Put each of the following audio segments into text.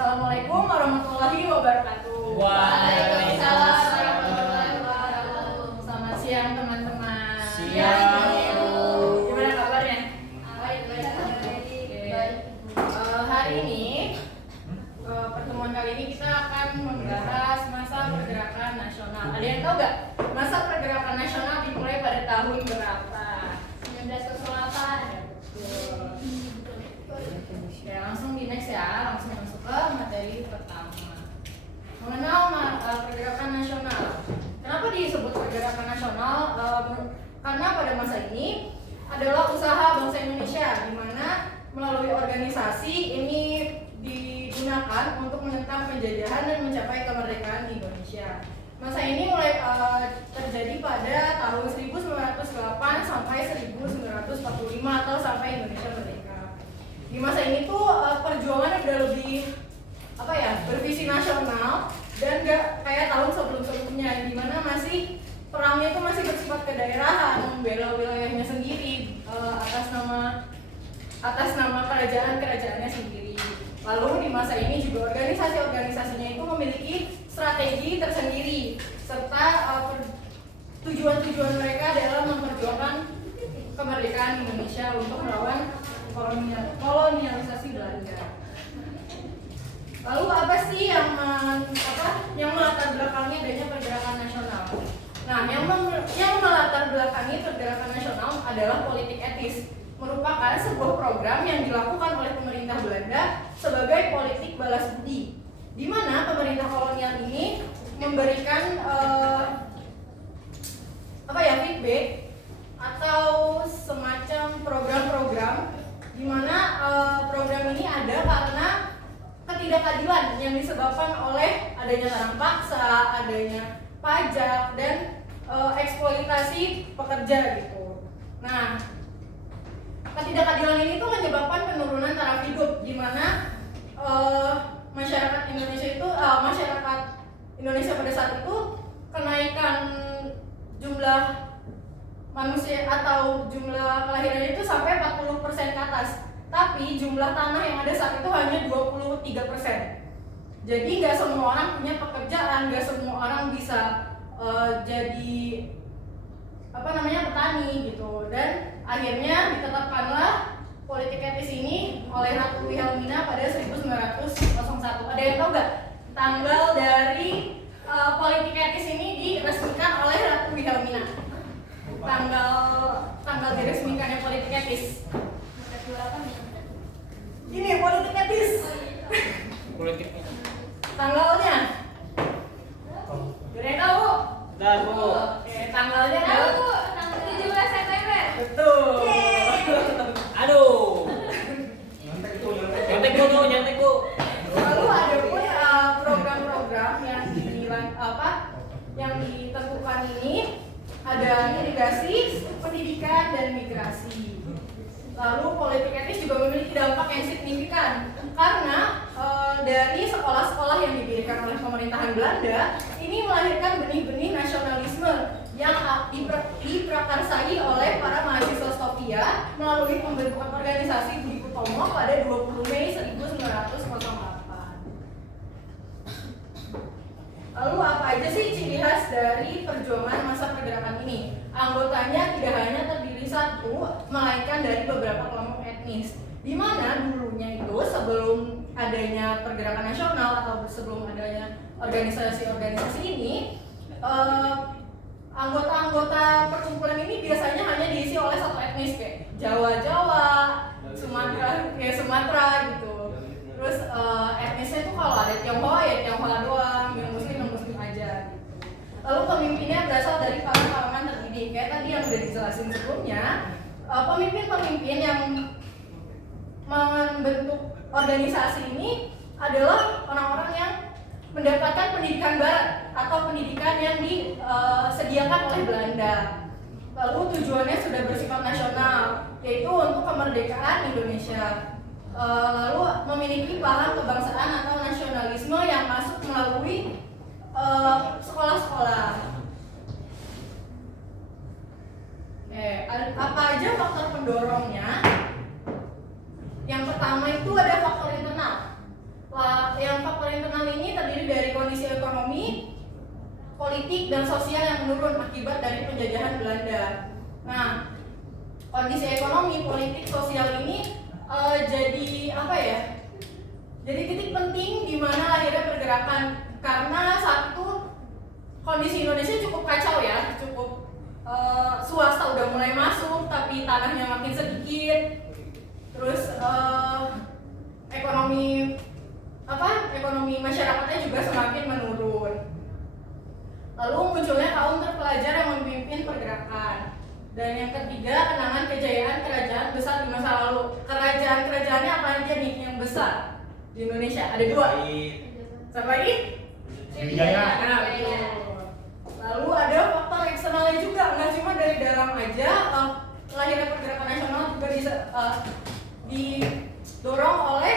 Assalamualaikum warahmatullahi wabarakatuh. Waalaikumsalam warahmatullahi wabarakatuh. Selamat siang teman-teman. Siang, Ibu. Gimana kabarnya? Baik. Hari ini pertemuan kali ini kita akan membahas masa pergerakan nasional. Ada yang tahu nggak masa pergerakan nasional dimulai pada tahun berapa? 1908. Oke, langsung di next ya, langsung masuk ke materi pertama. Mengenal pergerakan nasional. Kenapa disebut pergerakan nasional? Karena pada masa ini adalah usaha bangsa Indonesia, di mana melalui organisasi ini digunakan untuk menentang penjajahan dan mencapai kemerdekaan di Indonesia. Masa ini mulai terjadi pada tahun 1908 sampai 1945 atau sampai Indonesia merdeka. Di masa ini tuh perjuangannya udah lebih bervisi nasional dan gak kayak tahun sebelum-sebelumnya, di mana masih perangnya itu masih bersifat kedaerahan, membela wilayahnya sendiri atas nama kerajaan-kerajaannya sendiri. Lalu di masa ini juga organisasi-organisasinya itu memiliki strategi tersendiri, serta tujuan-tujuan mereka adalah memperjuangkan kemerdekaan Indonesia untuk melawan kolonialisasi Belanda. Lalu apa sih yang melatar belakangi adanya pergerakan nasional? Nah, yang melatar belakangi pergerakan nasional adalah politik etis, merupakan sebuah program yang dilakukan oleh pemerintah Belanda sebagai politik balas budi, di mana pemerintah kolonial ini memberikan feedback atau semacam program-program di mana program ini ada karena ketidakadilan yang disebabkan oleh adanya tarang paksa, adanya pajak dan eksploitasi pekerja gitu. Nah, ketidakadilan ini tuh menyebabkan penurunan taraf hidup, di mana masyarakat Indonesia pada saat itu kenaikan jumlah manusia atau jumlah kelahirannya itu sampai 40% ke atas. Tapi jumlah tanah yang ada saat itu hanya 23%. Jadi nggak semua orang punya pekerjaan, nggak semua orang bisa jadi petani gitu. Dan akhirnya ditetapkanlah politik etis ini oleh Ratu Wilhelmina pada 1901. Ada yang tahu nggak tanggal dari politik etis ini diresmikan oleh Ratu Wilhelmina? Tanggal diresmikannya politik etis. Ini politik etis. Politiknya. Tanggalnya. Gede tahu? Tahu. Oke, tanggalnya Tahu, tanggal 17 September. betul. Aduh. Nyantek bu. Lalu ada pun program-program yang ditentukan ini, ada irigasi, pendidikan dan migrasi. Lalu politik etis juga memiliki dampak yang signifikan karena dari sekolah-sekolah yang didirikan oleh pemerintahan Belanda ini melahirkan benih-benih nasionalisme yang diprakarsai oleh para mahasiswa Stovia melalui pembentukan organisasi Budi Utomo pada 20 Mei 1908. Lalu apa aja sih ciri khas dari perjuangan masa pergerakan ini? Anggotanya tidak hanya terdiri satu, melainkan dari beberapa kelompok etnis. Di mana dulunya itu sebelum adanya pergerakan nasional atau sebelum adanya organisasi-organisasi ini, anggota-anggota perkumpulan ini biasanya hanya diisi oleh satu etnis kayak Jawa, Sumatera gitu. Terus etnisnya itu kalau ada Tionghoa ya Tionghoa doang, yang Muslim aja gitu. Lalu pemimpinnya berasal dari kalangan terdidik. Kayak tadi yang udah dijelasin sebelumnya, pemimpin-pemimpin yang membentuk organisasi ini adalah orang-orang yang mendapatkan pendidikan barat atau pendidikan yang disediakan oleh Belanda. Lalu tujuannya sudah bersifat nasional, yaitu untuk kemerdekaan Indonesia. Lalu memiliki paham kebangsaan atau nasionalisme yang masuk melalui sekolah-sekolah. Apa aja faktor pendorongnya? Yang pertama itu ada faktor internal. Yang ekonomi, politik, dan sosial yang menurun akibat dari penjajahan Belanda. Nah, kondisi ekonomi, politik, sosial ini jadi apa ya? Jadi titik penting di mana lahirnya pergerakan, karena saat itu kondisi Indonesia cukup kacau ya, cukup swasta udah mulai masuk tapi tanahnya makin sedikit, terus ekonomi masyarakatnya juga semakin menurun. Lalu munculnya kaum terpelajar yang memimpin pergerakan. Dan yang ketiga, kenangan kejayaan kerajaan besar di masa lalu. Kerajaan-kerajaannya apa aja nih yang besar di Indonesia? Ada 2. Siapa lagi? Sriwijaya. Nah, betul. Lalu ada faktor eksternalnya juga, nggak cuma dari dalam aja. Lahirnya pergerakan nasional juga didorong oleh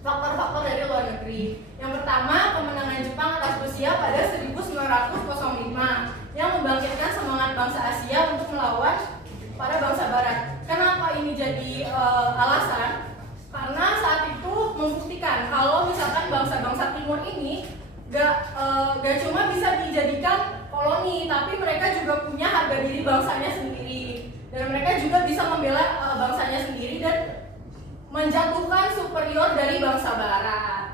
faktor-faktor dari luar negeri. Yang pertama, kemenangan Jepang atas Rusia pada 1905 yang membangkitkan semangat bangsa Asia untuk melawan para bangsa Barat. Kenapa ini jadi alasan? Karena saat itu membuktikan kalau misalkan bangsa-bangsa Timur ini gak cuma bisa dijadikan koloni, tapi mereka juga punya harga diri bangsanya sendiri, dan mereka juga bisa membela bangsanya sendiri dan menjatuhkan superior dari bangsa Barat.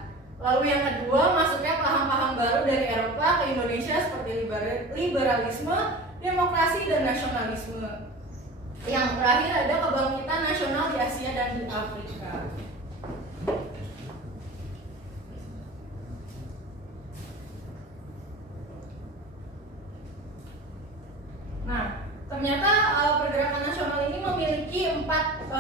Lalu yang kedua, masuknya paham-paham baru dari Eropa ke Indonesia seperti liberalisme, demokrasi, dan nasionalisme. Yang terakhir ada kebangkitan nasional di Asia dan di Afrika. Nah, ternyata pergerakan nasional ini memiliki empat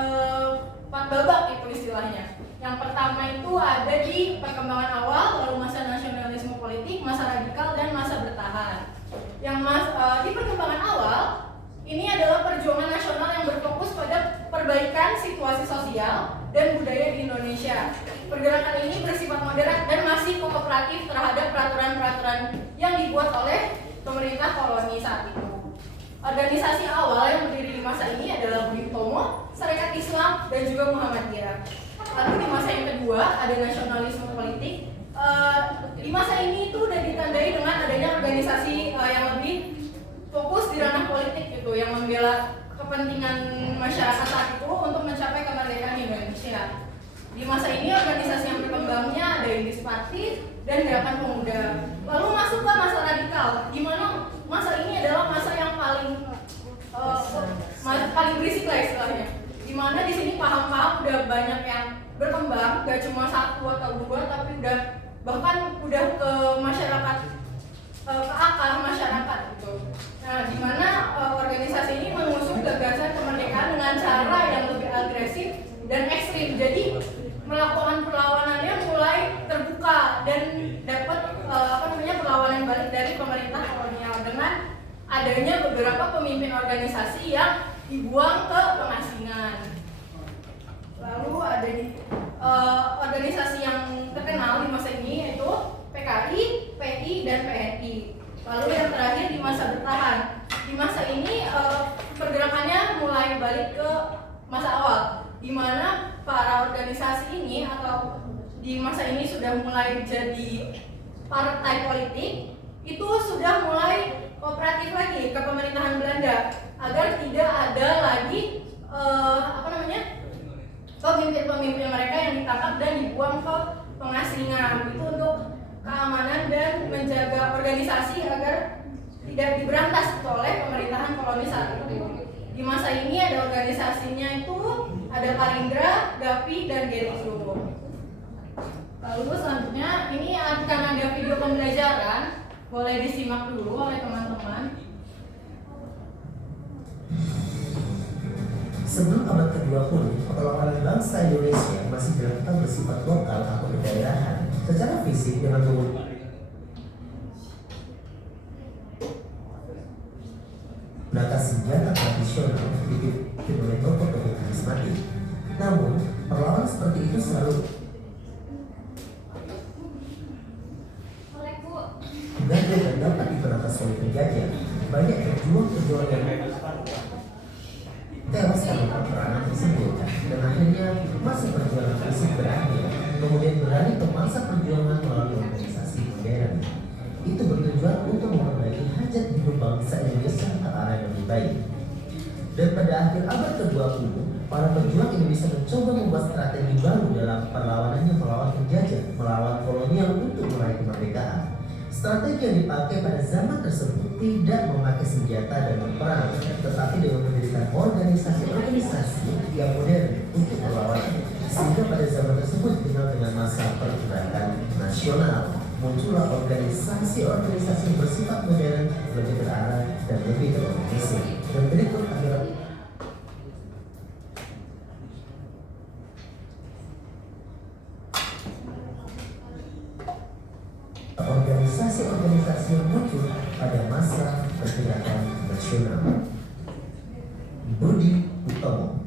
babak itu istilahnya. Yang pertama itu ada di perkembangan awal, lalu masa nasionalisme politik, masa radikal, dan masa bertahan. Di perkembangan awal, ini adalah perjuangan nasional yang berfokus pada perbaikan situasi sosial dan budaya di Indonesia. Pergerakan ini bersifat moderat dan masih kooperatif terhadap peraturan-peraturan yang dibuat oleh pemerintah koloni saat itu. Organisasi awal yang berdiri di masa ini adalah Budi Utomo, Sarekat Islam, dan juga Muhammadiyah. Lalu di masa yang kedua ada nasionalisme politik. Di masa ini itu udah ditandai dengan adanya organisasi yang lebih fokus di ranah politik gitu, yang membela kepentingan masyarakat saat itu untuk mencapai kemerdekaan Indonesia. Di masa ini organisasi yang berkembangnya ada Indis Parti dan Gerakan Pemuda. Lalu masuk ke masa radikal, di mana masa ini adalah masa yang paling berisik lah istilahnya. Di mana di sini paham-paham udah banyak yang berkembang, gak cuma 1 atau 2, tapi bahkan udah ke masyarakat, ke akar masyarakat gitu. Nah, di mana organisasi ini mengusung gagasan kemerdekaan dengan cara yang lebih agresif dan ekstrim. Jadi melakukan perlawanannya mulai terbuka dan dapat perlawanan balik dari pemerintah kolonial dengan adanya beberapa pemimpin organisasi yang dibuang ke pengasingan. Lalu ada organisasi yang terkenal di masa ini yaitu PKI, PI, dan PNI. Lalu yang terakhir di masa bertahan. Di masa ini pergerakannya mulai balik ke masa awal, di mana para organisasi ini atau di masa ini sudah mulai jadi partai politik, itu sudah mulai kooperatif lagi ke pemerintahan Belanda agar tidak ada lagi pemimpin-pemimpin mereka yang ditangkap dan dibuang ke pengasingan. Itu untuk keamanan dan menjaga organisasi agar tidak diberantas oleh pemerintahan koloni saat itu. Di masa ini ada organisasinya itu ada Palindra, GAPI, dan Gerindo. Lalu selanjutnya ini akan ada video pembelajaran, boleh disimak dulu oleh teman-teman. Sebelum abad ke-20, perlawanan bangsa Indonesia masih dilakukan bersifat lokal atau kedaerahan. Secara fisik dengan menggunakan senjata tradisional dipimpin oleh tokoh-tokoh karismatik. Namun, perlawanan seperti itu selalu gagal dan dapat diberantas oleh penjajah. Banyak pejuang-pejuang yang tewas karena peperangan tersebut, dan akhirnya masa perjuangan fisik berakhir. Kemudian beralih ke masa perjuangan melalui organisasi. organisasi modern. Itu bertujuan untuk memperbaiki hajat hidup bangsa Indonesia ke arah yang lebih baik. Dan pada akhir abad ke-20, para pejuang Indonesia mencoba membuat strategi baru dalam perlawanannya melawan penjajah, melawan kolonial untuk meraih kemerdekaan. Strategi yang dipakai pada zaman tersebut tidak memakai senjata dan berperang, tetapi dengan mendirikan organisasi-organisasi yang modern untuk melawan. Sehingga pada zaman tersebut dikenal dengan masa pergerakan nasional. Muncullah organisasi-organisasi yang bersifat modern, lebih terarah dan lebih terorganisir. Dan berikut adalah organisasi-organisasi yang muncul pada masa pergerakan nasional. Budi Utomo.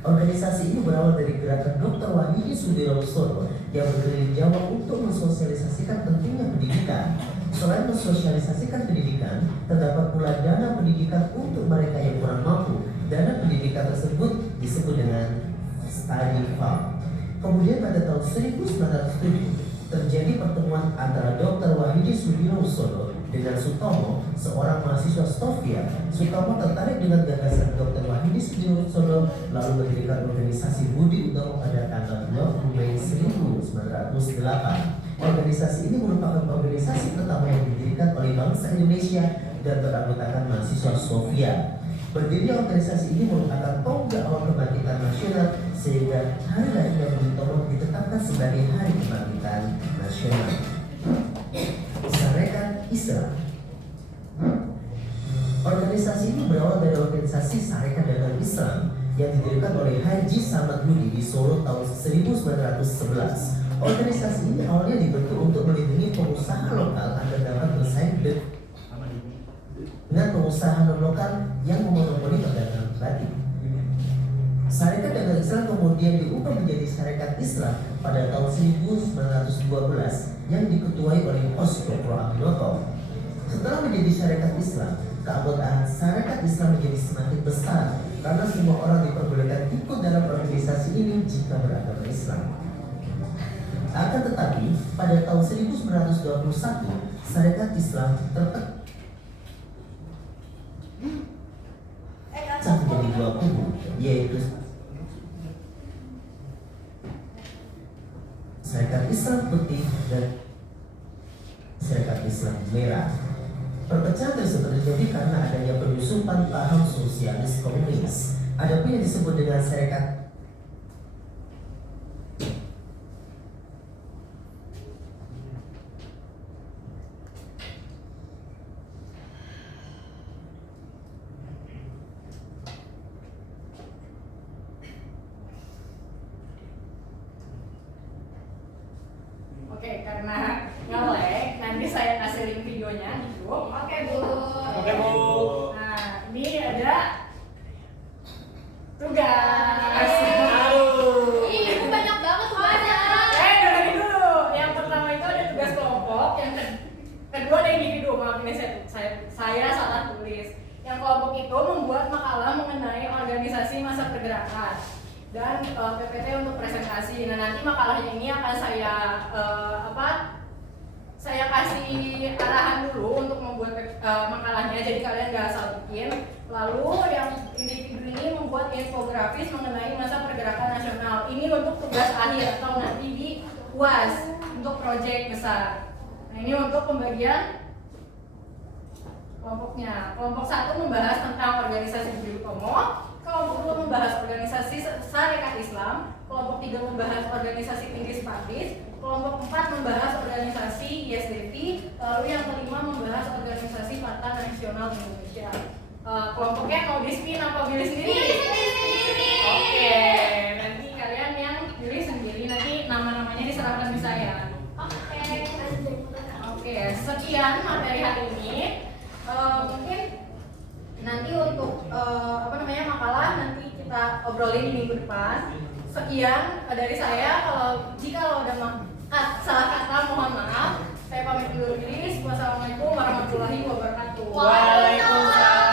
Organisasi ini berawal dari gerakan Dr. Wahyudi Sudirohusodo yang berkeliling Jawa untuk mensosialisasikan pentingnya pendidikan. Selain mensosialisasikan pendidikan, terdapat pula dana pendidikan untuk mereka yang kurang mampu. Dana pendidikan tersebut disebut dengan study fund. Kemudian pada tahun 1907 terjadi pertemuan antara Dr. Wahyudi Sudirohusodo dengan Sutomo, seorang mahasiswa Stovia. Sutomo tertarik dengan gagasan Dr. Wahyudi Sudirohusodo lalu mendirikan organisasi Budi Utomo pada tanggal 20 Mei 1908. Organisasi ini merupakan organisasi pertama yang didirikan oleh bangsa Indonesia dan beranggotakan mahasiswa Stovia. Berdirinya organisasi ini merupakan tonggak awal kebangkitan nasional sehingga hari lahirnya Budi Utomo ditetapkan sebagai Hari Kebangkitan Nasional. Sarekat Islam. Organisasi ini berawal dari organisasi Sarekat Dagang Islam yang didirikan oleh Haji Samad Budi di Solo tahun 1911. Organisasi ini awalnya dibentuk untuk melindungi pengusaha lokal agar dapat bersaing dengan pengusaha non-lokal yang memonopoli perdagangan batik. Sarekat Dagang Islam kemudian diubah menjadi Sarekat Islam pada tahun 1912 yang diketuai oleh Osko Proaminoto. Setelah menjadi Sarekat Islam, keanggotaan Sarekat Islam menjadi semakin besar karena semua orang diperbolehkan ikut dalam organisasi ini jika beragama Islam. Akan tetapi, pada tahun 1921, Sarekat Islam terpecah menjadi dua kubu, yaitu Sarekat Islam Putih dan Sarekat Islam Merah. Perpecahan tersebut terjadi karena adanya penyusupan paham sosialis komunis. Adapun yang disebut dengan Sarekat Oke, karena nge-lag, nanti saya kasih link videonya di grup. Oke, Bu. Oke, Bu. Nah, ini ada tugas. Aduh. Ih, Bu banyak banget tugasnya. Dengerin dulu. Yang pertama itu ada tugas kelompok, yang kedua ada individu. Maaf ini saya salah tulis. Yang kelompok itu membuat makalah mengenai organisasi masa pergerakan dan PPT untuk presentasi. Nah, nanti makalahnya ini akan saya kasih arahan dulu untuk membuat makalahnya, jadi kalian gak asal bikin. Lalu yang individu ini membuat infografis mengenai masa pergerakan nasional. Ini untuk tugas akhir atau nanti di UAS untuk proyek besar. Nah, ini untuk pembagian kelompoknya. Kelompok 1 membahas tentang organisasi Budi Utomo. Kelompok 2 membahas organisasi Sarekat Islam. Kelompok 3 membahas organisasi Tinggi Sepatis. Kelompok 4 membahas organisasi ISDT. Lalu yang kelima membahas organisasi Partai Nasional Indonesia. Kelompoknya mau di-spin apa pilih sendiri? Oke, nanti kalian yang pilih sendiri. Nanti nama-namanya diserahkan ke saya. Oke, sekian materi hari ini. Mungkin nanti untuk makalah nanti kita obrolin di minggu depan. Sekian dari saya. Jika ada salah kata mohon maaf. Saya pamit undur diri. Wassalamualaikum warahmatullahi wabarakatuh. Waalaikumsalam.